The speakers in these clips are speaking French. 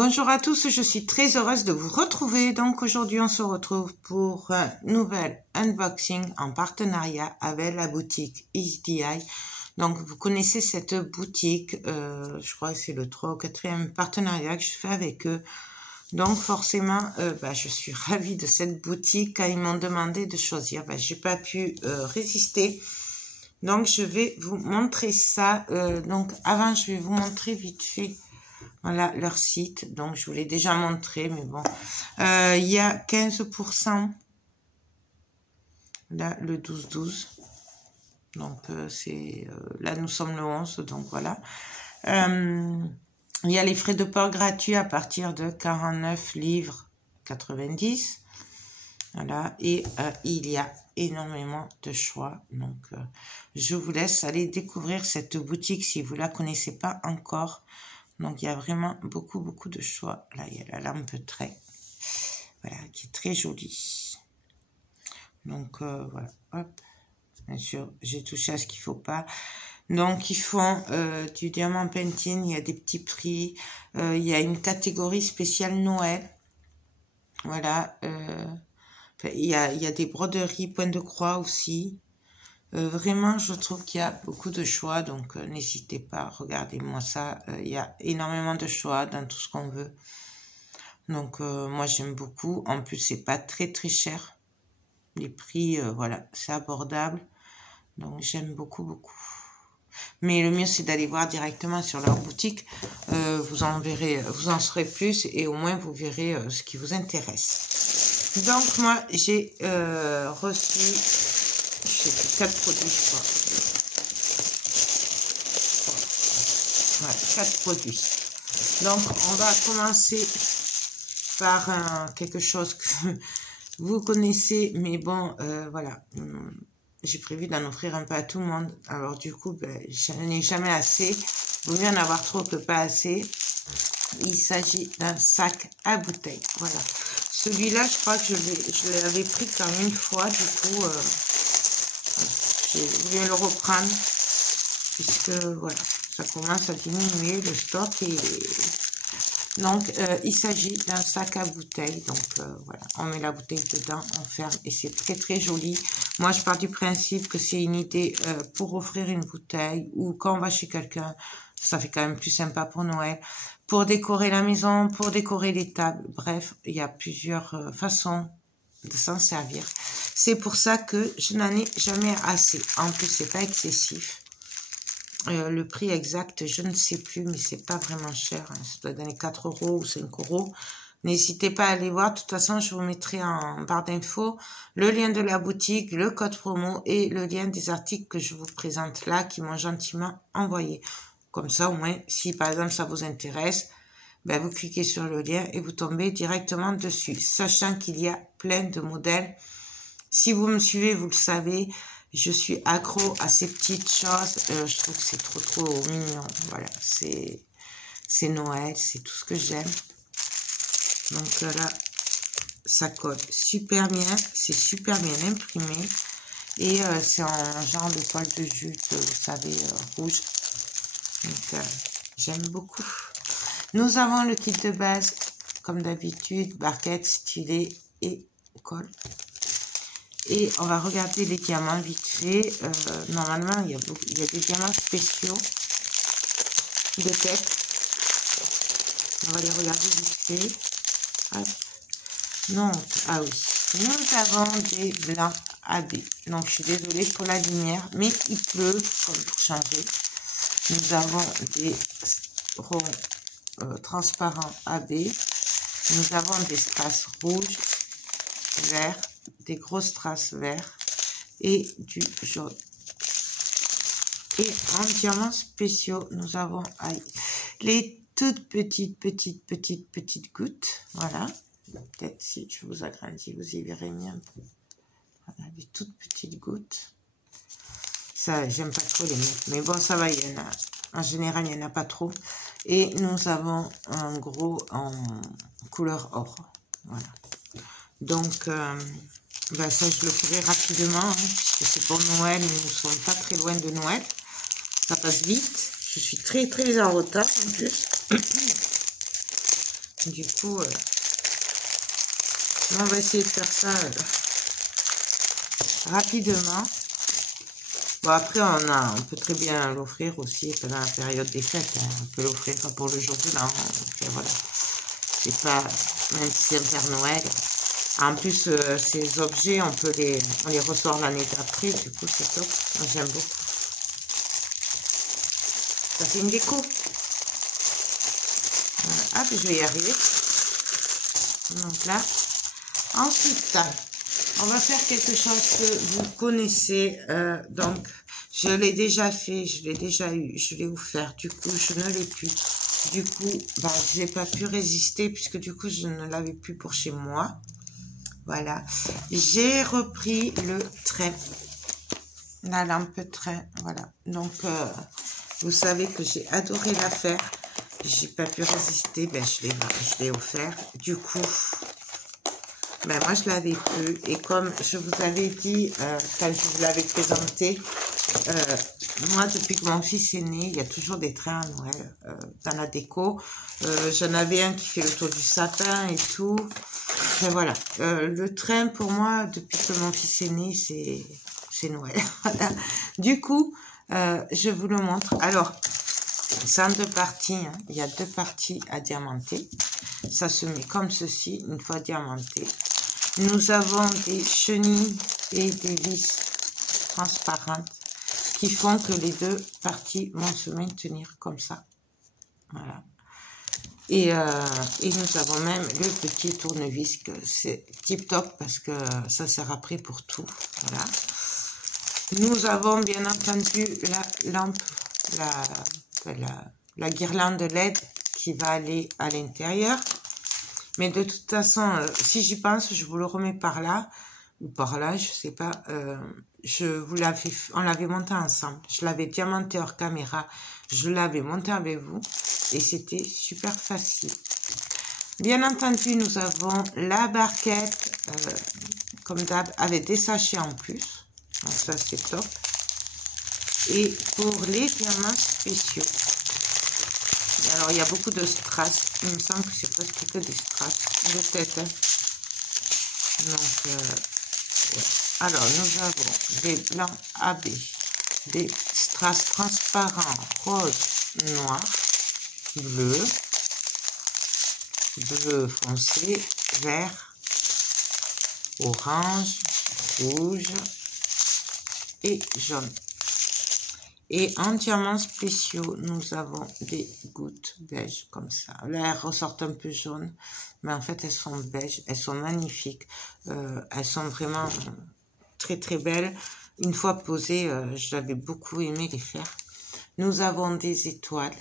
Bonjour à tous, je suis très heureuse de vous retrouver. Donc aujourd'hui on se retrouve pour un nouvel unboxing en partenariat avec la boutique EaseDI. Donc vous connaissez cette boutique, je crois que c'est le 3 ou 4e partenariat que je fais avec eux. Donc forcément, je suis ravie de cette boutique. Quand ils m'ont demandé de choisir, j'ai pas pu résister. Donc je vais vous montrer ça. Donc avant je vais vous montrer vite fait. Voilà leur site, donc je vous l'ai déjà montré, mais bon, il y a 15%, là le 12-12, donc là nous sommes le 11, donc voilà. Il y a les frais de port gratuits à partir de 49 livres 90, voilà, et il y a énormément de choix, donc je vous laisse aller découvrir cette boutique si vous la connaissez pas encore. Donc, il y a vraiment beaucoup de choix. Là, il y a la lampe trait. Voilà, qui est très jolie. Donc, voilà. Hop. Bien sûr, j'ai touché à ce qu'il ne faut pas. Donc, ils font du diamant painting. Il y a des petits prix. Il y a une catégorie spéciale Noël. Voilà. Il y a des broderies point de croix aussi. Vraiment, je trouve qu'il y a beaucoup de choix, donc n'hésitez pas, regardez-moi ça. Il y a énormément de choix dans tout ce qu'on veut. Donc, moi, j'aime beaucoup. En plus, c'est pas très cher. Les prix, voilà, c'est abordable. Donc, j'aime beaucoup. Mais le mieux, c'est d'aller voir directement sur leur boutique. Vous en saurez plus et au moins, vous verrez ce qui vous intéresse. Donc, moi, j'ai reçu... Je sais plus, 4 produits, je crois. Ouais, 4 produits. Donc, on va commencer par quelque chose que vous connaissez, mais bon, voilà. J'ai prévu d'en offrir un peu à tout le monde. Alors, du coup, je n'en ai jamais assez. Il vaut mieux en avoir trop que pas assez. Il s'agit d'un sac à bouteilles. Voilà. Celui-là, je crois que je l'avais pris comme une fois, du coup... j'ai voulu le reprendre puisque voilà, ça commence à diminuer le stock et donc il s'agit d'un sac à bouteilles. Donc voilà, on met la bouteille dedans, on ferme et c'est très joli. Moi je pars du principe que c'est une idée pour offrir une bouteille ou quand on va chez quelqu'un, ça fait quand même plus sympa pour Noël, pour décorer la maison, pour décorer les tables. Bref, il y a plusieurs façons de s'en servir. C'est pour ça que je n'en ai jamais assez. En plus, c'est pas excessif. Le prix exact, je ne sais plus, mais c'est pas vraiment cher. Hein. Ça doit donner 4 € ou 5 €. N'hésitez pas à aller voir. De toute façon, je vous mettrai en barre d'infos le lien de la boutique, le code promo et le lien des articles que je vous présente là, qui m'ont gentiment envoyé. Comme ça, au moins, si par exemple ça vous intéresse, vous cliquez sur le lien et vous tombez directement dessus, sachant qu'il y a plein de modèles. Si vous me suivez, vous le savez, je suis accro à ces petites choses. Je trouve que c'est trop mignon. Voilà, c'est Noël, c'est tout ce que j'aime. Donc là, ça colle super bien, c'est super bien imprimé. Et c'est en genre de poil de jute, vous savez, rouge. Donc j'aime beaucoup. Nous avons le kit de base, comme d'habitude, barquette, stylet et colle. Et on va regarder les diamants vite fait. Normalement, il y a des diamants spéciaux de tête. On va les regarder vite fait. Hop. Donc, ah oui, nous avons des blancs AB. Donc, je suis désolée pour la lumière, mais il pleut, comme pour changer. Nous avons des ronds transparent AB, nous avons des strass rouges, verts, des grosses strass verts et du jaune. Et en diamants spéciaux, nous avons les toutes petites gouttes. Voilà, peut-être si je vous agrandis, vous y verrez mieux. Voilà, des toutes petites gouttes. Ça, j'aime pas trop les mettre, mais bon, ça va, il y en a. En général, il n'y en a pas trop. Et nous avons un gros en couleur or. Voilà. Donc, ça, je le ferai rapidement, hein, puisque c'est pour Noël, mais nous ne sommes pas très loin de Noël. Ça passe vite. Je suis très en retard, en plus. Du coup, on va essayer de faire ça rapidement. Bon, après, on peut très bien l'offrir aussi pendant la période des fêtes. Hein. On peut l'offrir pour le jour de l'an. Donc, voilà. C'est pas, même si c'est vers Noël. En plus, ces objets, on les ressort l'année d'après. Du coup, c'est top. Moi, j'aime beaucoup. Ça fait une déco. Ah, puis je vais y arriver. Donc là, ensuite, on va faire quelque chose que vous connaissez. Donc, je l'ai déjà fait, je l'ai déjà eu, je l'ai offert. Du coup, je ne l'ai plus. Du coup, bah, je n'ai pas pu résister puisque du coup, je ne l'avais plus pour chez moi. Voilà. J'ai repris le trait. La lampe trait. Voilà. Donc, vous savez que j'ai adoré la faire. J'ai pas pu résister. Ben, je l'ai offert. Du coup, ben, moi, je l'avais plus. Et comme je vous avais dit, quand je vous l'avais présenté, moi, depuis que mon fils est né, il y a toujours des trains à Noël dans la déco. J'en avais un qui fait le tour du sapin et tout. Mais voilà, le train pour moi, depuis que mon fils est né, c'est Noël. Voilà. Du coup, je vous le montre. Alors, c'est en deux parties. Hein. Il y a deux parties à diamanter. Ça se met comme ceci, une fois diamanté. Nous avons des chenilles et des vis transparentes qui font que les deux parties vont se maintenir comme ça. Voilà. Et nous avons même le petit tournevis, que c'est tip top parce que ça sert après pour tout. Voilà. Nous avons bien entendu la lampe, la guirlande LED qui va aller à l'intérieur. Mais de toute façon, si j'y pense, je vous le remets par là ou par là, je sais pas. On l'avait monté ensemble. Je l'avais diamanté hors caméra. Je l'avais monté avec vous et c'était super facile. Bien entendu, nous avons la barquette, comme d'hab, avec des sachets en plus. Donc ça, c'est top. Et pour les diamants spéciaux, alors il y a beaucoup de strass. Il me semble que c'est presque que des strass de tête. Hein. Donc, ouais. Alors, nous avons des blancs AB, des strass transparents, rose, noir, bleu, bleu foncé, vert, orange, rouge et jaune. Et en diamants spéciaux, nous avons des gouttes beige comme ça. Là, elles ressortent un peu jaune, mais en fait, elles sont beige. Elles sont magnifiques. Elles sont vraiment très, très belles. Une fois posées, j'avais beaucoup aimé les faire. Nous avons des étoiles.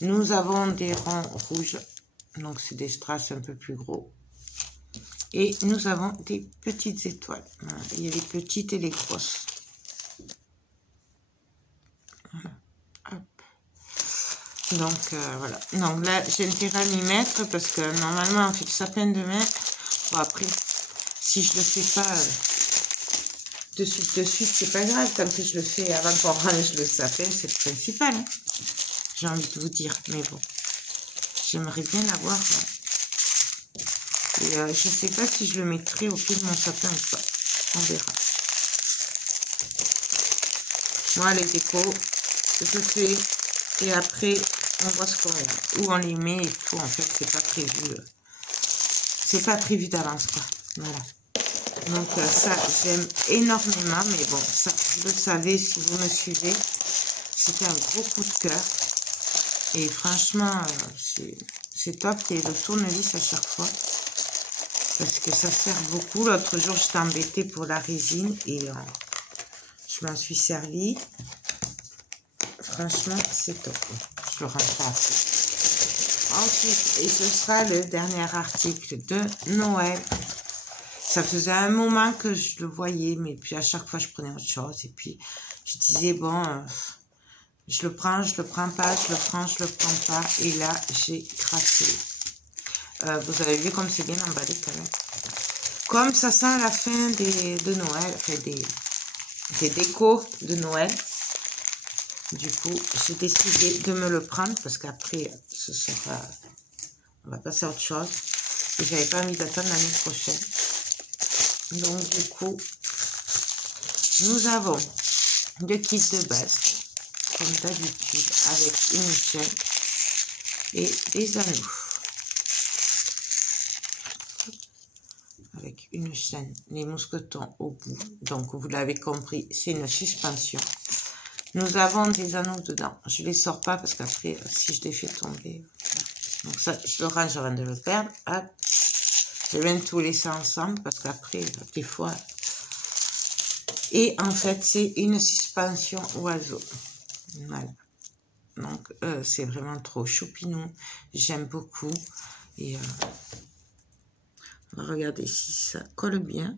Nous avons des ronds rouges. Donc, c'est des strass un peu plus gros. Et nous avons des petites étoiles. Il y a les petites et les grosses. Donc, voilà. Donc là, j'ai intérêt à m'y mettre parce que normalement, on fait le sapin demain. Bon, après, si je le fais pas de suite, c'est pas grave. Tant que je le fais avant qu'on range le sapin, c'est le principal. Hein. J'ai envie de vous dire. Mais bon, j'aimerais bien l'avoir. Et je sais pas si je le mettrai au pied de mon sapin ou pas. On verra. Moi, les décos, je fais. Et après, on voit où on les met et tout. En fait, c'est pas prévu. C'est pas prévu d'avance, quoi. Voilà. Donc, ça, j'aime énormément. Mais bon, ça, vous le savez, si vous me suivez, c'était un gros coup de cœur. Et franchement, c'est top. Il y a le tournevis à chaque fois. Parce que ça sert beaucoup. L'autre jour, j'étais embêtée pour la résine. Et je m'en suis servi. Franchement, c'est top. Je le rentre après. Ensuite, et ce sera le dernier article de Noël. Ça faisait un moment que je le voyais, mais puis à chaque fois, je prenais autre chose. Et puis, je disais, bon, je le prends pas, je le prends pas. Et là, j'ai craqué. Vous avez vu comme c'est bien emballé quand même. Comme ça sent la fin de Noël, enfin des décos de Noël. Du coup, j'ai décidé de me le prendre parce qu'après, ce sera On va passer à autre chose. Et j'avais pas envie d'attendre l'année prochaine. Donc du coup, nous avons le kit de base, comme d'habitude, avec une chaîne et des anneaux. Avec une chaîne, les mousquetons au bout. Donc vous l'avez compris, c'est une suspension. Nous avons des anneaux dedans. Je les sors pas parce qu'après, si je les fais tomber... Donc ça, je le range avant de le perdre. Hop. Je vais même tout laisser ensemble parce qu'après, des fois... Et en fait, c'est une suspension oiseau. Voilà. Donc, c'est vraiment trop choupinou. J'aime beaucoup. Et on va regarder si ça colle bien.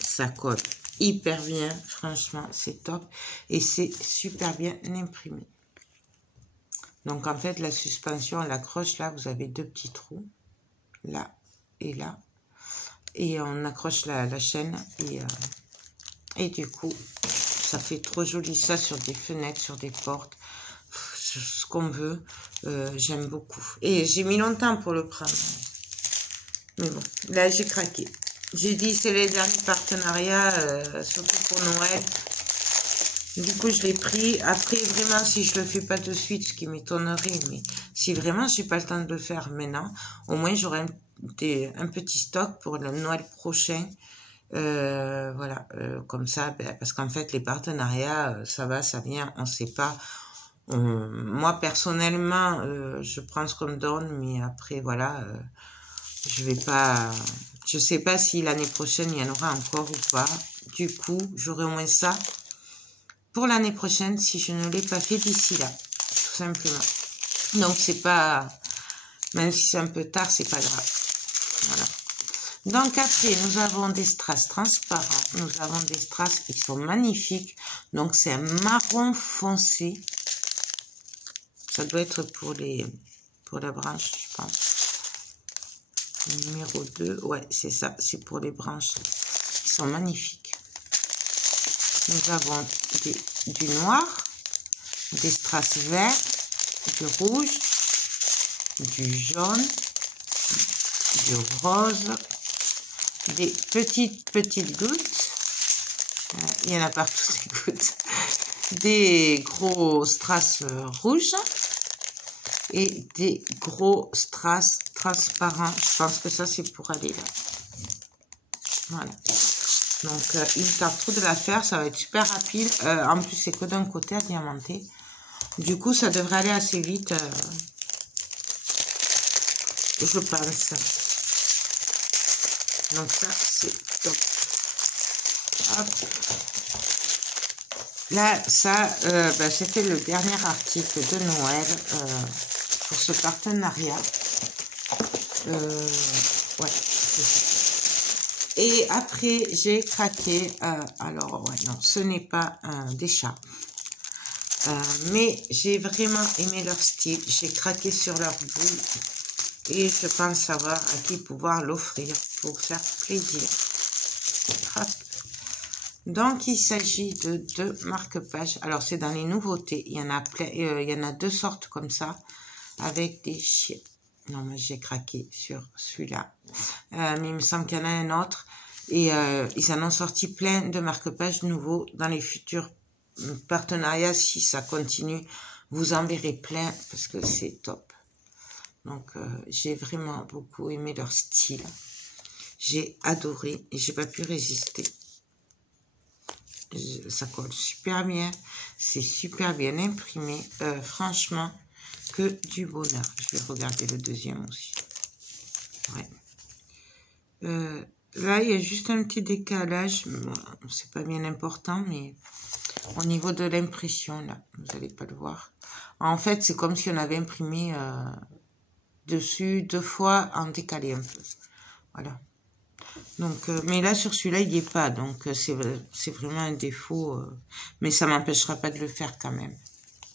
Ça colle hyper bien. Franchement, c'est top. Et c'est super bien imprimé. Donc, en fait, la suspension, on l'accroche là. Vous avez deux petits trous. Là et là. Et on accroche la chaîne. Et du coup, ça fait trop joli. Ça sur des fenêtres, sur des portes. Ce qu'on veut. J'aime beaucoup. Et j'ai mis longtemps pour le prendre. Mais bon, là, j'ai craqué. J'ai dit, c'est les derniers partenariats, surtout pour Noël. Du coup, je l'ai pris. Après, vraiment, si je le fais pas de suite, ce qui m'étonnerait, mais si vraiment j'ai pas le temps de le faire maintenant, au moins j'aurai un petit stock pour le Noël prochain. Voilà, comme ça, parce qu'en fait, les partenariats, ça va, ça vient, on sait pas. Moi, personnellement, je prends ce qu'on me donne, mais après, voilà, je vais pas... Je sais pas si l'année prochaine, il y en aura encore ou pas. Du coup, j'aurai au moins ça pour l'année prochaine si je ne l'ai pas fait d'ici là, tout simplement. Donc, c'est pas... Même si c'est un peu tard, c'est pas grave. Voilà. Donc, après, nous avons des strass transparents. Nous avons des strass qui sont magnifiques. Donc, c'est un marron foncé. Ça doit être pour la branche, je pense. Numéro 2, ouais, c'est ça, c'est pour les branches. Ils sont magnifiques. Nous avons du noir, des strass verts, du rouge, du jaune, du rose, des petites gouttes. Il y en a partout des gouttes. Des gros strass rouges. Et des gros strass transparents. Je pense que ça, c'est pour aller là. Voilà. Donc, il me tarde trop de la faire. Ça va être super rapide. En plus, c'est que d'un côté à diamanter. Du coup, ça devrait aller assez vite. Je pense. Donc, ça, c'est top. Hop. Là, ça, c'était le dernier article de Noël pour ce partenariat. Ouais, c'est ça. Et après, j'ai craqué. Alors, ouais, non, ce n'est pas des chats. Mais j'ai vraiment aimé leur style. J'ai craqué sur leur boule. Et je pense savoir à qui pouvoir l'offrir pour faire plaisir. Hop. Donc, il s'agit de 2 marque-pages. Alors, c'est dans les nouveautés. Il y en a plein, il y en a 2 sortes comme ça, avec des chiens. Non, mais j'ai craqué sur celui-là. Mais il me semble qu'il y en a un autre. Et ils en ont sorti plein de marque-pages nouveaux dans les futurs partenariats. Si ça continue, vous en verrez plein parce que c'est top. Donc, j'ai vraiment beaucoup aimé leur style. J'ai adoré et j'ai pas pu résister. Ça colle super bien, c'est super bien imprimé, franchement, que du bonheur. Je vais regarder le deuxième aussi. Ouais. Là, il y a juste un petit décalage, bon, c'est pas bien important, mais au niveau de l'impression, là, vous n'allez pas le voir. En fait, c'est comme si on avait imprimé dessus 2 fois en décalé un peu. Voilà. Donc, mais là, sur celui-là, il n'y est pas. Donc, c'est vraiment un défaut. Mais ça ne m'empêchera pas de le faire quand même.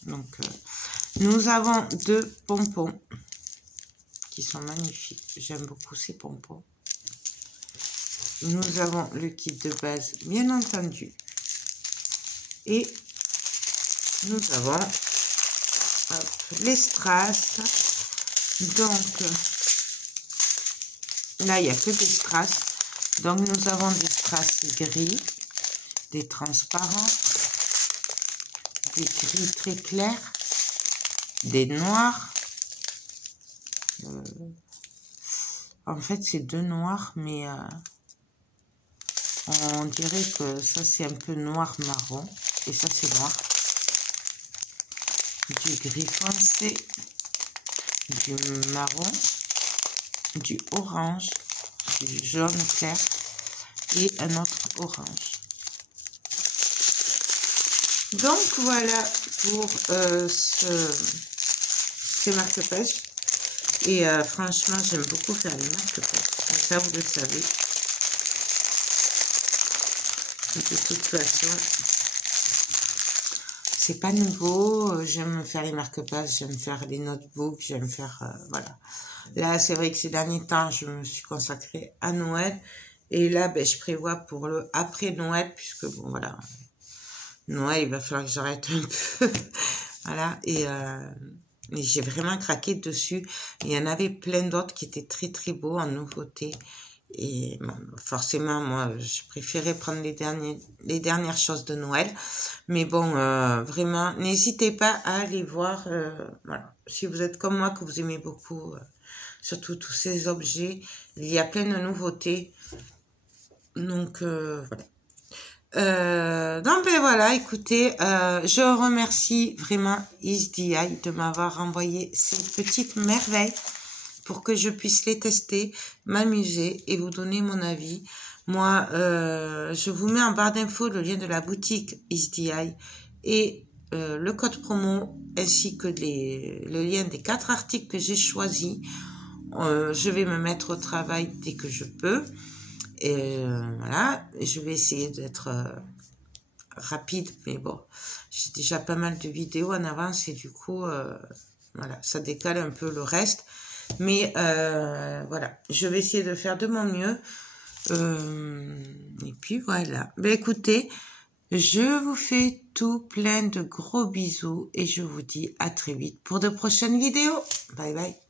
Donc, nous avons 2 pompons qui sont magnifiques. J'aime beaucoup ces pompons. Nous avons le kit de base, bien entendu. Et nous avons hop, les strass. Donc, là, il n'y a que des strass. Donc, nous avons des strass gris, des transparents, des gris très clairs, des noirs. En fait, c'est 2 noirs, mais on dirait que ça, c'est un peu noir-marron. Et ça, c'est noir. Du gris foncé, du marron, du orange, du jaune clair et un autre orange. Donc, voilà pour ces marque-pages. Et franchement, j'aime beaucoup faire les marque-pages. Ça, vous le savez. De toute façon, c'est pas nouveau. J'aime faire les marque-pages, j'aime faire les notebooks, j'aime faire... voilà. Là, c'est vrai que ces derniers temps, je me suis consacrée à Noël. Et là, ben, je prévois pour le après Noël, puisque, bon, voilà. Noël, il va falloir que j'arrête un peu. Voilà. Et j'ai vraiment craqué dessus. Il y en avait plein d'autres qui étaient très, très beaux en nouveauté. Et bon, forcément, moi, je préférais prendre les dernières choses de Noël. Mais bon, vraiment, n'hésitez pas à aller voir. Voilà. Si vous êtes comme moi, que vous aimez beaucoup, surtout tous ces objets, il y a plein de nouveautés. Donc, voilà. Donc, ben voilà, écoutez, je remercie vraiment ISDI de m'avoir envoyé ces petites merveilles pour que je puisse les tester, m'amuser et vous donner mon avis. Moi, je vous mets en barre d'infos le lien de la boutique ISDI et le code promo ainsi que le lien des 4 articles que j'ai choisis. Je vais me mettre au travail dès que je peux. Et voilà, je vais essayer d'être rapide, mais bon, j'ai déjà pas mal de vidéos en avance et du coup, voilà, ça décale un peu le reste. Mais voilà, je vais essayer de faire de mon mieux. Et puis voilà. Ben écoutez, je vous fais tout plein de gros bisous et je vous dis à très vite pour de prochaines vidéos. Bye bye.